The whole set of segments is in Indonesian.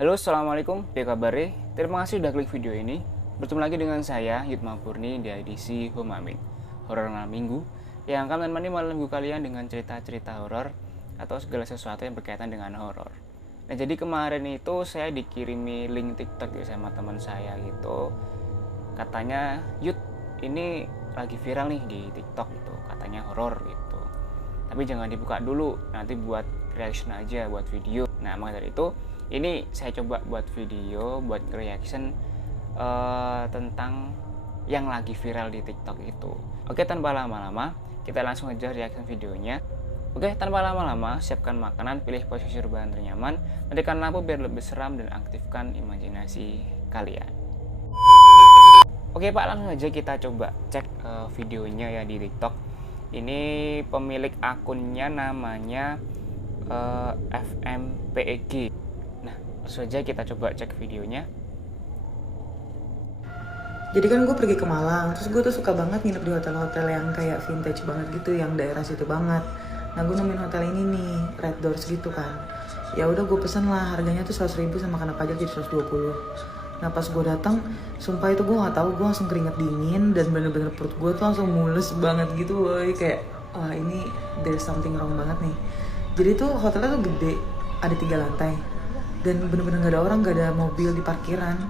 Halo, assalamualaikum, apa kabar? Terima kasih sudah klik video ini. Bertemu lagi dengan saya, Yudma Purni, di edisi Home Amin, horor malam minggu, yang akan menemani malam minggu kalian dengan cerita-cerita horor atau segala sesuatu yang berkaitan dengan horor. Nah, jadi kemarin itu saya dikirimi link TikTok gitu sama teman saya gitu. Katanya, Yud, ini lagi viral nih di TikTok gitu, katanya horor gitu. Tapi jangan dibuka dulu, nanti buat reaction aja, buat video. Nah, maka dari itu ini saya coba buat video, buat reaction tentang yang lagi viral di TikTok itu. Oke, tanpa lama-lama, kita langsung aja reaction videonya. Oke, tanpa lama-lama, siapkan makanan, pilih posisi rebahan ternyaman, matikan lampu biar lebih seram dan aktifkan imajinasi kalian. Oke Pak, langsung aja kita coba cek videonya ya di TikTok. Ini pemilik akunnya namanya FMPEG. Nah, langsung aja kita coba cek videonya. Jadi kan gue pergi ke Malang, terus gue tuh suka banget nginep di hotel-hotel yang kayak vintage banget gitu, yang daerah situ banget. Nah gue nemuin hotel ini nih, Red Doors gitu kan. Ya udah gue pesen lah, harganya tuh 100.000 sama kena pajak jadi 120. Nah pas gue datang, sumpah itu gue nggak tahu, gue langsung keringet dingin dan bener-bener perut gue tuh langsung mulus banget gitu, woy. Kayak wah ini there's something wrong banget nih. Jadi tuh hotelnya tuh gede, ada 3 lantai dan bener-bener gak ada orang, gak ada mobil di parkiran.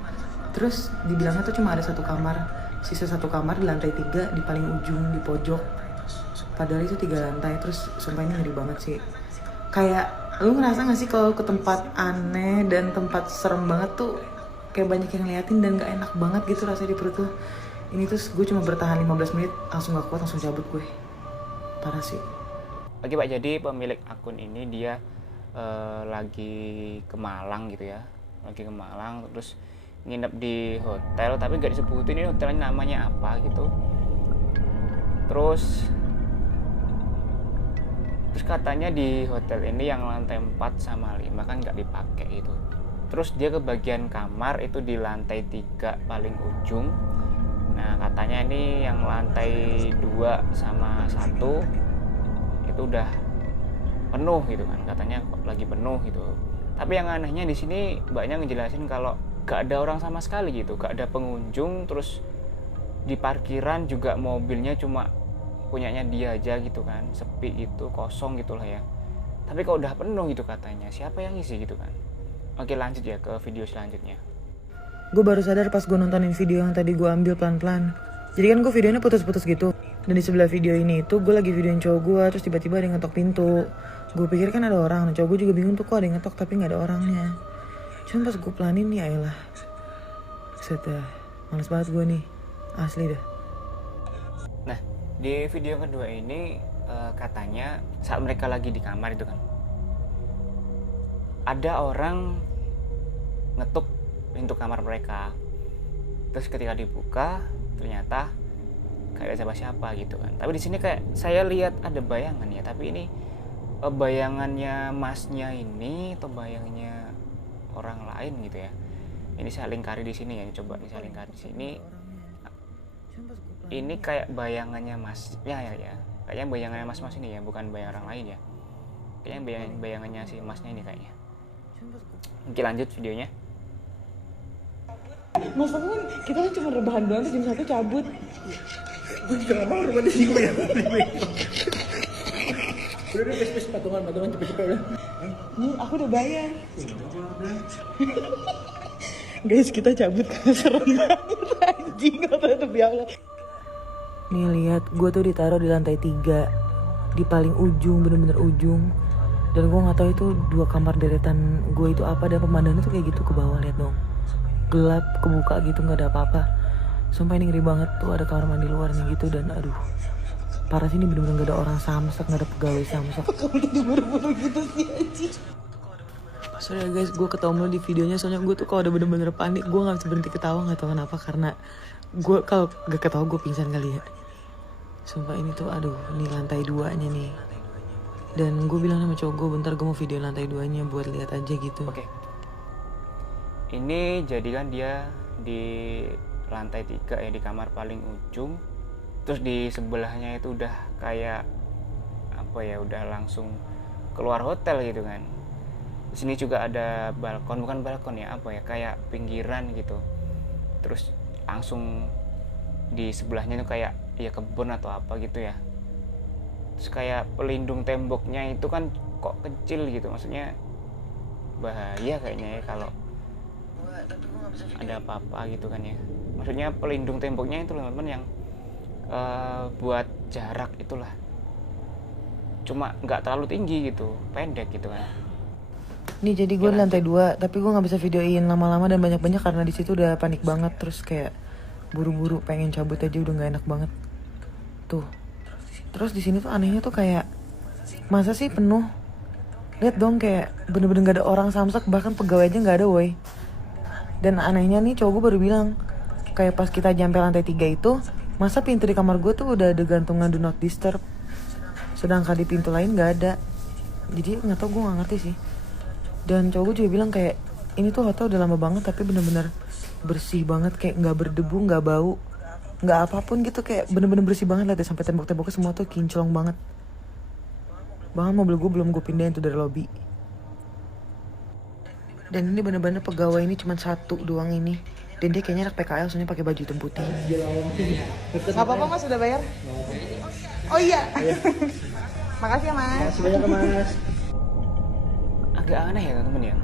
Terus dibilangnya tuh cuma ada 1 kamar, sisa 1 kamar di lantai 3 di paling ujung di pojok. Padahal itu 3 lantai. Terus sumpah ini ngeri banget sih. Kayak lu ngerasa gak sih kalau ke tempat aneh dan tempat serem banget tuh kayak banyak yang ngeliatin dan gak enak banget gitu rasanya di perut tuh. Ini tuh gue cuma bertahan 15 menit langsung gak kuat, langsung cabut gue. Parah sih. Oke Pak, jadi pemilik akun ini dia lagi ke Malang gitu ya. Lagi ke Malang terus nginep di hotel, tapi gak disebutin ini hotelnya namanya apa gitu. Terus katanya di hotel ini yang lantai 4 sama 5 kan gak dipakai gitu. Terus dia ke bagian kamar itu di lantai 3 paling ujung. Nah katanya ini yang lantai 2 sama 1 itu udah penuh gitu kan, katanya lagi penuh gitu. Tapi yang anehnya di sini mbaknya ngejelasin kalau gak ada orang sama sekali gitu, gak ada pengunjung. Terus di parkiran juga mobilnya cuma punyanya dia aja gitu kan, sepi gitu, kosong gitulah ya. Tapi kalau udah penuh gitu katanya, siapa yang ngisi gitu kan. Oke, lanjut ya ke video selanjutnya. Gue baru sadar pas gue nontonin video yang tadi gue ambil pelan-pelan. Jadi kan gue videonya putus-putus gitu. Dan di sebelah video ini itu gue lagi videoin cowok gue, terus tiba-tiba ada yang ngetok pintu. Gue pikir kan ada orang, nah cowok gue juga bingung tuh kok ada yang ngetok tapi gak ada orangnya. Cuman pas gue pelanin nih, ayolah. Set dah, males banget gue nih, asli dah. Nah, di video kedua ini katanya saat mereka lagi di kamar itu kan, ada orang ngetuk pintu kamar mereka. Terus ketika dibuka ternyata kayak ada siapa-siapa gitu kan. Tapi di sini kayak saya lihat ada bayangan ya, tapi ini bayangannya masnya ini atau bayangannya orang lain gitu ya. Ini saya lingkari di sini ya, coba saya lingkari di sini. Ini kayak bayangannya masnya ya. Kayaknya bayangannya mas-mas ini ya, bukan bayangan orang lain ya. Kayaknya bayangannya si masnya ini kayaknya. Oke, lanjut videonya. Mas Pun, kita kan cuma rebahan doang tuh jam 1 cabut. Gue juga gak mau rumah di sini ya. Udah pes patungan cepet-cepet udah. Nih, aku udah bayar. Guys, kita cabut karena serem banget. Anjing, kata ya Allah. Nih lihat, gue tuh ditaruh di lantai 3 di paling ujung, bener-bener ujung. Dan gue nggak tahu itu 2 kamar deretan gue itu apa, dan pemandangannya tuh kayak gitu ke bawah, lihat dong. Gelap, kebuka gitu, nggak ada apa-apa. Sumpah ini ngeri banget, tuh ada kamar mandi luarnya gitu. Dan aduh, parah sih, ini bener-bener gak ada orang samsak, gak ada pegawai samsak. Kamu tadi buru-buru gitu sih anjing. Sorry ya guys, gue ketawa mulu di videonya, soalnya gue tuh kalau udah bener-bener panik gue gak bisa berhenti ketawa, gak tau kenapa. Karena gue kalau gak ketawa gue pingsan kali ya. Sumpah ini tuh aduh, ini lantai 2-nya nih. Dan gue bilang sama cowok gue, bentar gue mau video lantai 2-nya buat lihat aja gitu. Oke. Ini jadi kan dia di lantai 3 ya, di kamar paling ujung. Terus di sebelahnya itu udah kayak apa ya, udah langsung keluar hotel gitu kan. Di sini juga ada balkon, bukan balkon ya, apa ya, kayak pinggiran gitu. Terus langsung di sebelahnya itu kayak ya kebun atau apa gitu ya. Terus kayak pelindung temboknya itu kan kok kecil gitu, maksudnya bahaya kayaknya ya kalau ada apa-apa gitu kan ya. Maksudnya pelindung temboknya itu teman-teman yang buat jarak itulah, cuma nggak terlalu tinggi gitu, pendek gitu kan. Nih jadi gue di lantai 2, tapi gue nggak bisa videoin lama-lama dan banyak-banyak karena di situ udah panik banget, terus kayak buru-buru pengen cabut aja, udah nggak enak banget tuh. Terus di sini tuh anehnya tuh kayak masa sih penuh, lihat dong kayak bener-bener nggak ada orang samsak, bahkan pegawai aja nggak ada woi. Dan anehnya nih cowok gue baru bilang kayak pas kita nyampe lantai 3 itu, masa pintu di kamar gue tuh udah ada gantungan do not disturb, sedangkan di pintu lain nggak ada. Jadi nggak tau, gue nggak ngerti sih. Dan cowok gue juga bilang kayak ini tuh hotel udah lama banget tapi bener-bener bersih banget, kayak nggak berdebu, nggak bau, nggak apapun gitu, kayak bener-bener bersih banget. Lihat deh, sampai tembok-temboknya semua tuh kinclong banget. Bahkan mobil gue belum gue pindahin tuh dari lobby. Dan ini bener-bener pegawai ini cuma satu doang ini, dan dia kayaknya anak PKL soalnya pakai baju hitam putih. Gak apa-apa mas, udah bayar? Oh iya. Makasih ya mas. Makasih banyak mas. Agak aneh ya teman-teman ya.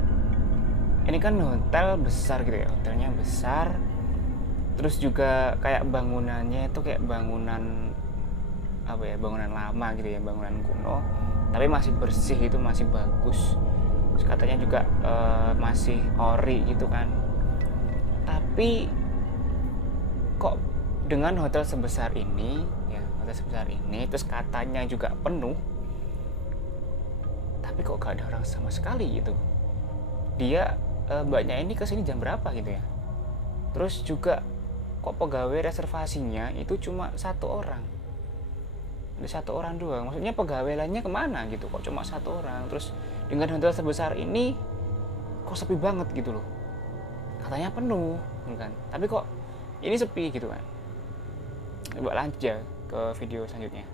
Ini kan hotel besar gitu ya, hotelnya besar. Terus juga kayak bangunannya itu kayak bangunan apa ya, bangunan lama gitu ya, bangunan kuno. Tapi masih bersih, itu masih bagus. Terus katanya juga masih ori gitu kan. Tapi kok dengan hotel sebesar ini ya, hotel sebesar ini, terus katanya juga penuh, tapi kok gak ada orang sama sekali gitu. Dia mbaknya ini kesini jam berapa gitu ya. Terus juga kok pegawai reservasinya itu cuma 1 orang, ada 1 orang doang. Maksudnya pegawai lainnya kemana gitu, kok cuma 1 orang. Terus dengan hotel sebesar ini kok sepi banget gitu loh. Katanya penuh kan, tapi kok ini sepi gitu kan. Coba lanjut ya ke video selanjutnya.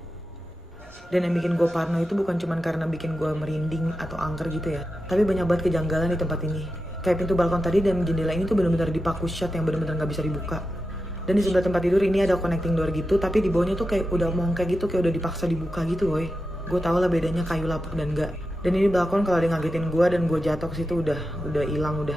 Dan yang bikin gue parno itu bukan cuman karena bikin gue merinding atau angker gitu ya, tapi banyak banget kejanggalan di tempat ini. Kayak pintu balkon tadi dan jendela ini tuh benar-benar dipaku shut yang benar-benar nggak bisa dibuka. Dan di sebelah tempat tidur ini ada connecting door gitu, tapi di bawahnya tuh kayak udah mongkek gitu, kayak udah dipaksa dibuka gitu woy. Gue tau lah bedanya kayu lapuk dan enggak. Dan ini balkon kalau ada ngagetin gue dan gue jatuh ke situ udah hilang udah.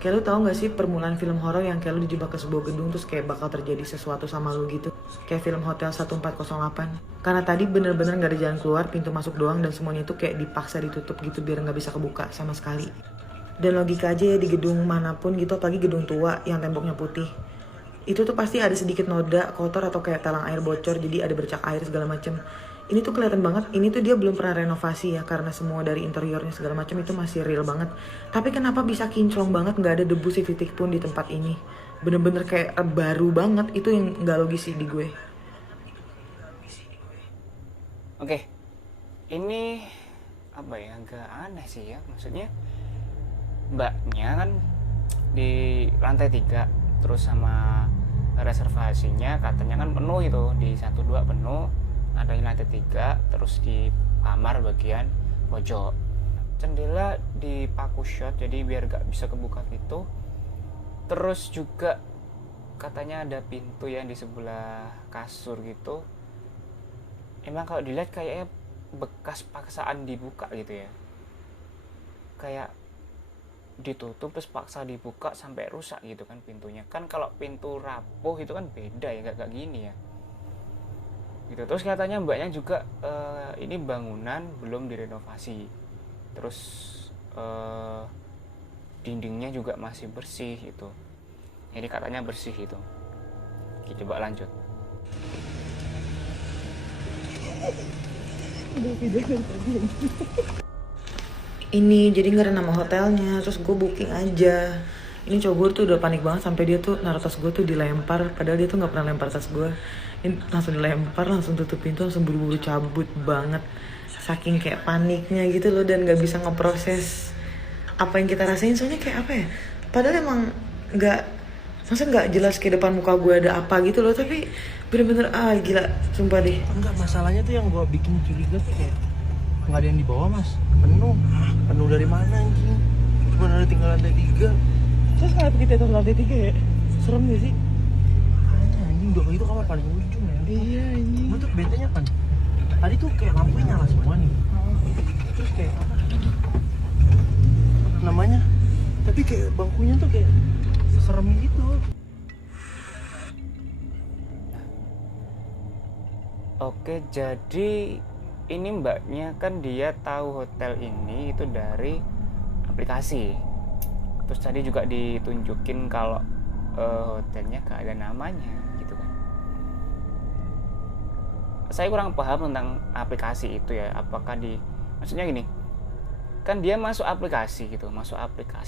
Kayak lu tau gak sih permulaan film horor yang kayak lu dijebak ke sebuah gedung terus kayak bakal terjadi sesuatu sama lu gitu. Kayak film Hotel 1408. Karena tadi bener-bener gak ada jalan keluar, pintu masuk doang, dan semuanya itu kayak dipaksa ditutup gitu biar gak bisa kebuka sama sekali. Dan logika aja ya di gedung manapun gitu, apalagi gedung tua yang temboknya putih, itu tuh pasti ada sedikit noda kotor atau kayak talang air bocor, jadi ada bercak air segala macem. Ini tuh kelihatan banget, ini tuh dia belum pernah renovasi ya, karena semua dari interiornya segala macam itu masih real banget. Tapi kenapa bisa kinclong banget, nggak ada debu setitik pun di tempat ini. Bener-bener kayak baru banget, itu yang nggak logis sih di gue. Oke, ini apa ya, agak aneh sih ya. Maksudnya mbaknya kan di lantai 3, terus sama reservasinya katanya kan penuh itu, di 1-2 penuh. Ada di lantai 3, terus di kamar bagian pojok. Jendela dipaku shut jadi biar gak bisa kebuka gitu. Terus juga katanya ada pintu yang di sebelah kasur gitu. Emang kalau dilihat kayaknya bekas paksaan dibuka gitu ya. Kayak ditutup terus paksa dibuka sampai rusak gitu kan pintunya. Kan kalau pintu rapuh itu kan beda ya, gak gini ya. Gitu. Terus katanya mbaknya juga ini bangunan belum direnovasi, terus dindingnya juga masih bersih itu. Ini katanya bersih itu. Oke, coba lanjut. Ini jadi nggak ada nama hotelnya, terus gue booking aja. Ini cowok gue tuh udah panik banget sampai dia tuh naruh tas gue tuh dilempar, padahal dia tuh nggak pernah lempar tas gue. Ini langsung dilempar, langsung tutup pintu, langsung buru-buru cabut banget, saking kayak paniknya gitu loh, dan nggak bisa ngeproses apa yang kita rasain. Soalnya kayak apa ya, padahal emang nggak, masa nggak jelas kayak depan muka gue ada apa gitu loh, tapi bener-bener gila sumpah deh. Enggak, masalahnya tuh yang gue bikin curiga tuh kayak nggak ada yang di bawah mas, penuh dari mana anjing, cuma ada tinggal lantai 3. Terus kenapa kita itu lantai 3 ya? Serem gak sih? Anjing udah itu kamar paling ujung ya. Iya anjing. Gue tuh betenya kan tadi tuh kayak lampunya nyala semua nih, terus kayak apa namanya, tapi kayak bangkunya tuh kayak serem gitu. Oke, jadi ini mbaknya kan dia tahu hotel ini itu dari aplikasi. Terus tadi juga ditunjukin kalau hotelnya gak ada namanya gitu kan. Saya kurang paham tentang aplikasi itu ya. Apakah maksudnya gini, kan dia masuk aplikasi gitu,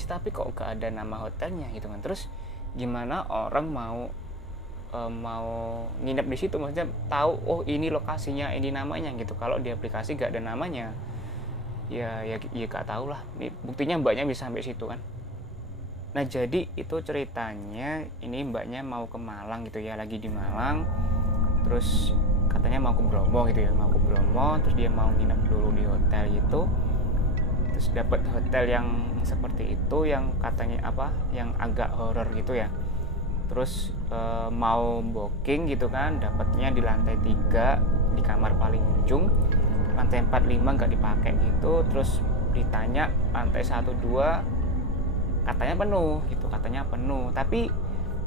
tapi kok gak ada nama hotelnya gitu kan. Terus gimana orang mau nginep di situ, maksudnya tahu oh ini lokasinya, ini namanya gitu. Kalau di aplikasi gak ada namanya, ya gak tahu lah. Ini buktinya mbaknya bisa sampai situ kan. Nah jadi itu ceritanya, ini mbaknya mau ke Malang gitu ya, lagi di Malang, terus katanya mau ke Bromo gitu ya, terus dia mau nginep dulu di hotel gitu, terus dapat hotel yang seperti itu, yang katanya yang agak horor gitu ya. Terus mau booking gitu kan, dapatnya di lantai 3 di kamar paling ujung, lantai 4, 5 nggak dipakai gitu. Terus ditanya lantai 1, 2 katanya penuh, tapi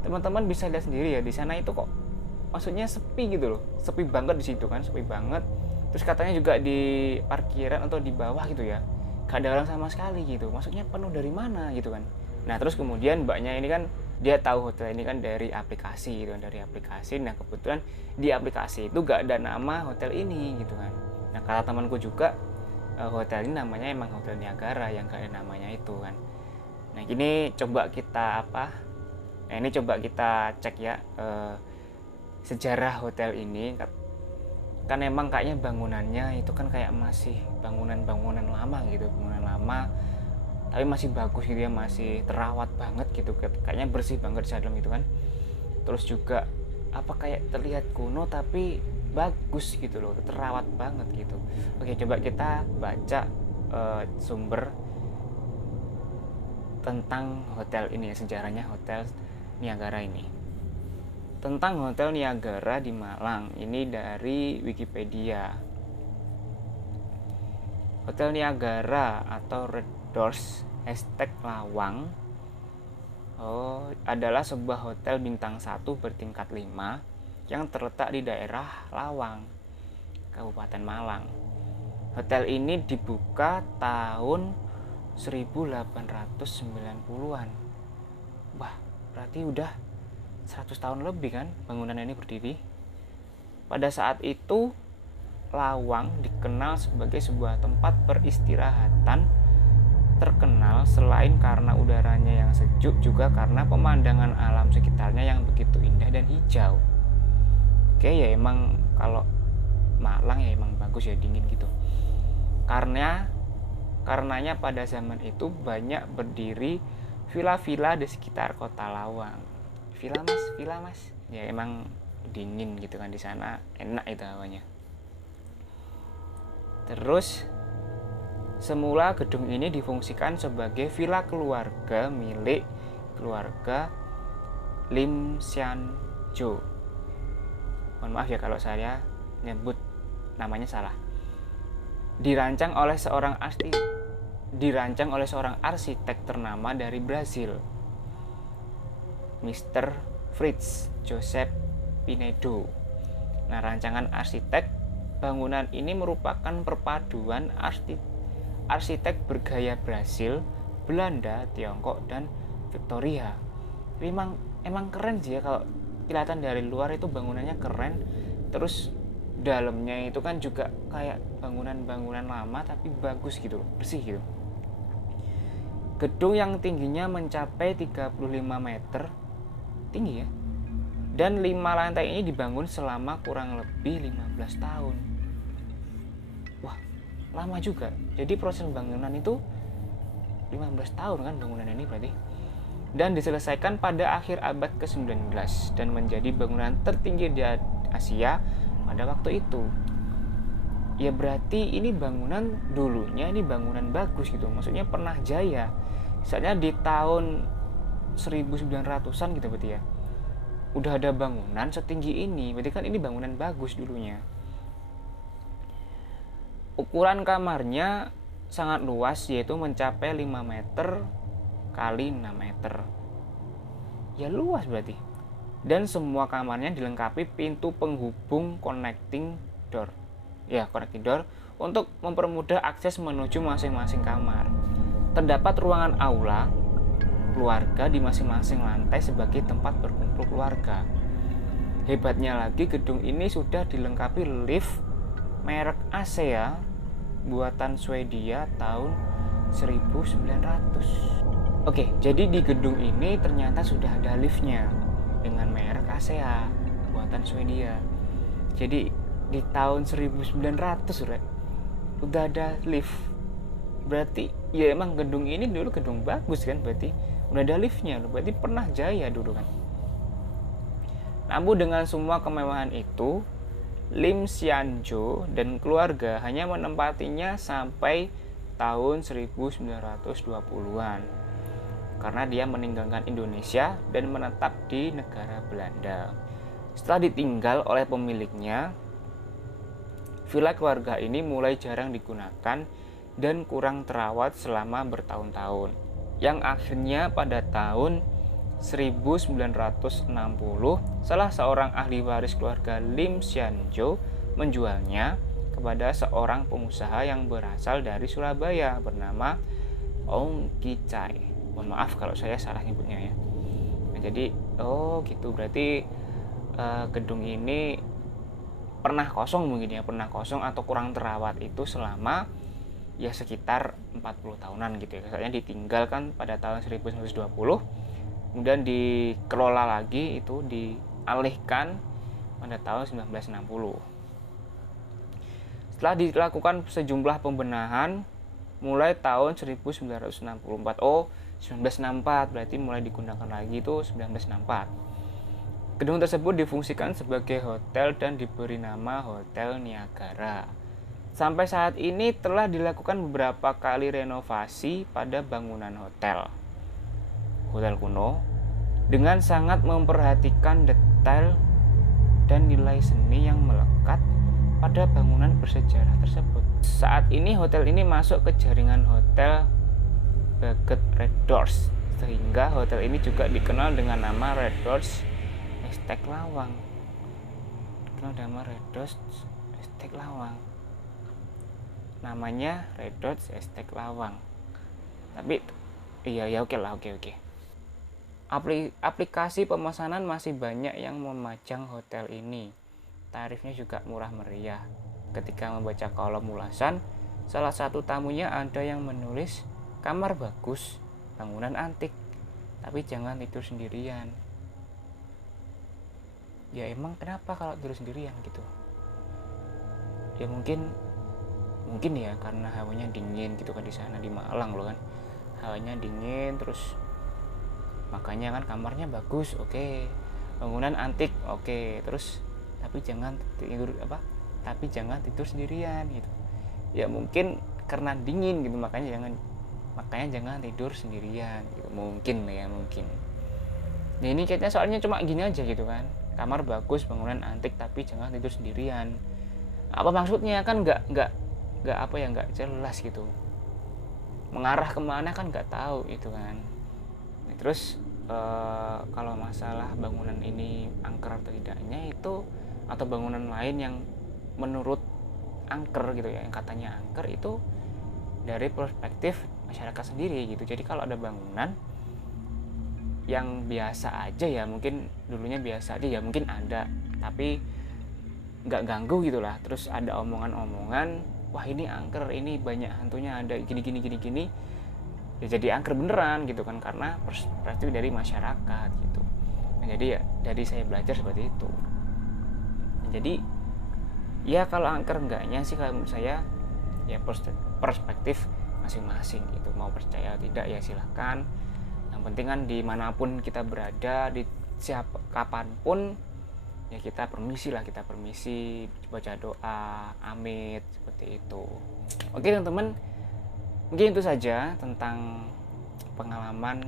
teman-teman bisa lihat sendiri ya, di sana itu kok maksudnya sepi gitu loh, sepi banget di situ kan, sepi banget. Terus katanya juga di parkiran atau di bawah gitu ya, gak ada orang sama sekali gitu, maksudnya penuh dari mana gitu kan. Nah terus kemudian mbaknya ini kan dia tahu hotel ini kan dari aplikasi gitu kan, Nah kebetulan di aplikasi itu gak ada nama hotel ini gitu kan. Nah kata temanku juga hotel ini namanya emang Hotel Niagara, yang gak ada namanya itu kan. Nah ini coba kita cek ya sejarah hotel ini. Kan emang kayaknya bangunannya itu kan kayak masih bangunan lama gitu, tapi masih bagus gitu ya, masih terawat banget gitu, kayaknya bersih banget di dalam itu kan. Terus juga kayak terlihat kuno tapi bagus gitu loh, terawat banget gitu. Oke, coba kita baca sumber tentang hotel ini ya, sejarahnya Hotel Niagara ini. Tentang Hotel Niagara di Malang ini dari Wikipedia. Hotel Niagara atau Red Doors #Lawang adalah sebuah hotel bintang 1 bertingkat 5 yang terletak di daerah Lawang, Kabupaten Malang. Hotel ini dibuka tahun 1890-an. Wah, berarti udah 100 tahun lebih kan bangunan ini berdiri. Pada saat itu Lawang dikenal sebagai sebuah tempat peristirahatan terkenal selain karena udaranya yang sejuk, juga karena pemandangan alam sekitarnya yang begitu indah dan hijau. Oke ya, emang kalau Malang ya emang bagus ya, dingin gitu. Karenanya pada zaman itu banyak berdiri villa-villa di sekitar kota Lawang. Villa mas. Ya emang dingin gitu kan di sana, enak itu hawanya. Terus semula gedung ini difungsikan sebagai villa keluarga milik keluarga Lim Sian Jo. Mohon maaf ya kalau saya nyebut namanya salah. Dirancang oleh seorang arsitek ternama dari Brazil, Mr. Fritz Joseph Pinedo. Nah, rancangan arsitek bangunan ini merupakan perpaduan arsitek bergaya Brasil, Belanda, Tiongkok, dan Victoria. Emang keren sih ya, kalau kelihatan dari luar itu bangunannya keren. Terus dalamnya itu kan juga kayak bangunan lama tapi bagus gitu, bersih gitu. Gedung yang tingginya mencapai 35 meter tinggi ya, dan 5 lantai ini dibangun selama kurang lebih 15 tahun. Wah, lama juga. Jadi proses bangunan itu 15 tahun kan bangunan ini berarti. Dan diselesaikan pada akhir abad ke-19 dan menjadi bangunan tertinggi di Asia pada waktu itu. ya berarti ini bangunan dulunya ini bangunan bagus gitu, maksudnya pernah jaya. Misalnya di tahun 1900-an gitu berarti ya udah ada bangunan setinggi ini, berarti kan ini bangunan bagus dulunya. Ukuran kamarnya sangat luas, yaitu mencapai 5 meter kali 6 meter. Ya luas berarti. Dan semua kamarnya dilengkapi pintu penghubung connecting door. Ya, connecting door untuk mempermudah akses menuju masing-masing kamar. Terdapat ruangan aula keluarga di masing-masing lantai sebagai tempat berkumpul keluarga. Hebatnya lagi, gedung ini sudah dilengkapi lift merek ASEA buatan Swedia tahun 1900. Oke, jadi di gedung ini ternyata sudah ada liftnya dengan merek ASEA buatan Swedia. Jadi di tahun 1900 udah ada lift. Berarti ya emang gedung ini dulu gedung bagus kan, berarti udah ada liftnya, berarti pernah jaya dulu kan. Namun dengan semua kemewahan itu, Lim Xianzhou dan keluarga hanya menempatinya sampai tahun 1920-an karena dia meninggalkan Indonesia dan menetap di negara Belanda. Setelah ditinggal oleh pemiliknya, villa keluarga ini mulai jarang digunakan dan kurang terawat selama bertahun-tahun, yang akhirnya pada tahun 1960 salah seorang ahli waris keluarga Lim Xianzhou menjualnya kepada seorang pengusaha yang berasal dari Surabaya bernama Ong Ki-chai. Mohon maaf kalau saya salah nyebutnya ya. Nah, jadi gitu berarti gedung ini pernah kosong mungkin ya, pernah kosong atau kurang terawat itu selama ya sekitar 40 tahunan gitu ya. Soalnya ditinggalkan pada tahun 1920, kemudian dikelola lagi, itu dialihkan pada tahun 1960. Setelah dilakukan sejumlah pembenahan mulai tahun 1964, 1964 berarti mulai digunakan lagi itu 1964. Gedung tersebut difungsikan sebagai hotel dan diberi nama Hotel Niagara. Sampai saat ini telah dilakukan beberapa kali renovasi pada bangunan hotel kuno dengan sangat memperhatikan detail dan nilai seni yang melekat pada bangunan bersejarah tersebut. Saat ini hotel ini masuk ke jaringan hotel Baget Red Doors, sehingga hotel ini juga dikenal dengan nama Red Doors Estate Lawang. Dikenal nama Red Doors Estate Lawang. Namanya Red Doors Estate Lawang. Tapi iya ya oke. Aplikasi pemesanan masih banyak yang memajang hotel ini. Tarifnya juga murah meriah. Ketika membaca kolom ulasan, salah satu tamunya ada yang menulis, "Kamar bagus, bangunan antik, tapi jangan tidur sendirian." Ya emang kenapa kalau tidur sendirian gitu? Ya mungkin ya karena hawanya dingin gitu kan di sana, di Malang loh kan. Hawanya dingin, terus makanya kan kamarnya bagus, oke. Bangunan antik, oke. Terus tapi jangan tidur sendirian gitu. Ya mungkin karena dingin gitu, makanya jangan tidur sendirian gitu. Mungkin. Nah ini kayaknya soalnya cuma gini aja gitu kan. Kamar bagus, bangunan antik, tapi jangan tidur sendirian. Apa maksudnya kan nggak jelas gitu. Mengarah kemana kan nggak tahu itu kan. Nah, terus kalau masalah bangunan ini angker atau tidaknya itu, atau bangunan lain yang menurut angker gitu ya, yang katanya angker itu dari perspektif masyarakat sendiri gitu. Jadi kalau ada bangunan yang biasa aja ya, mungkin dulunya biasa aja ya, mungkin ada tapi nggak ganggu gitulah, terus ada omongan-omongan, wah ini angker, ini banyak hantunya, ada gini, ya jadi angker beneran gitu kan, karena perspektif dari masyarakat gitu. Nah, jadi ya dari saya belajar seperti itu. Nah, jadi ya kalau angker enggaknya sih kalau menurut saya ya perspektif masing-masing gitu, mau percaya tidak ya silahkan. Yang penting kan dimanapun kita berada, di kapanpun ya kita permisi lah, kita permisi, baca doa, amit, seperti itu. Oke teman-teman, mungkin itu saja tentang pengalaman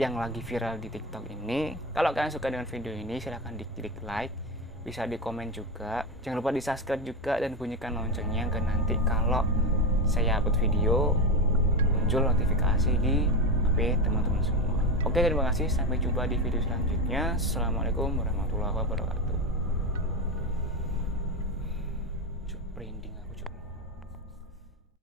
yang lagi viral di TikTok ini. Kalau kalian suka dengan video ini, silahkan diklik like, bisa di komen juga, jangan lupa di subscribe juga dan bunyikan loncengnya agar nanti kalau saya upload video muncul notifikasi di HP teman-teman semua. Oke, terima kasih, sampai jumpa di video selanjutnya. Assalamualaikum warahmatullahi wabarakatuh. Branding.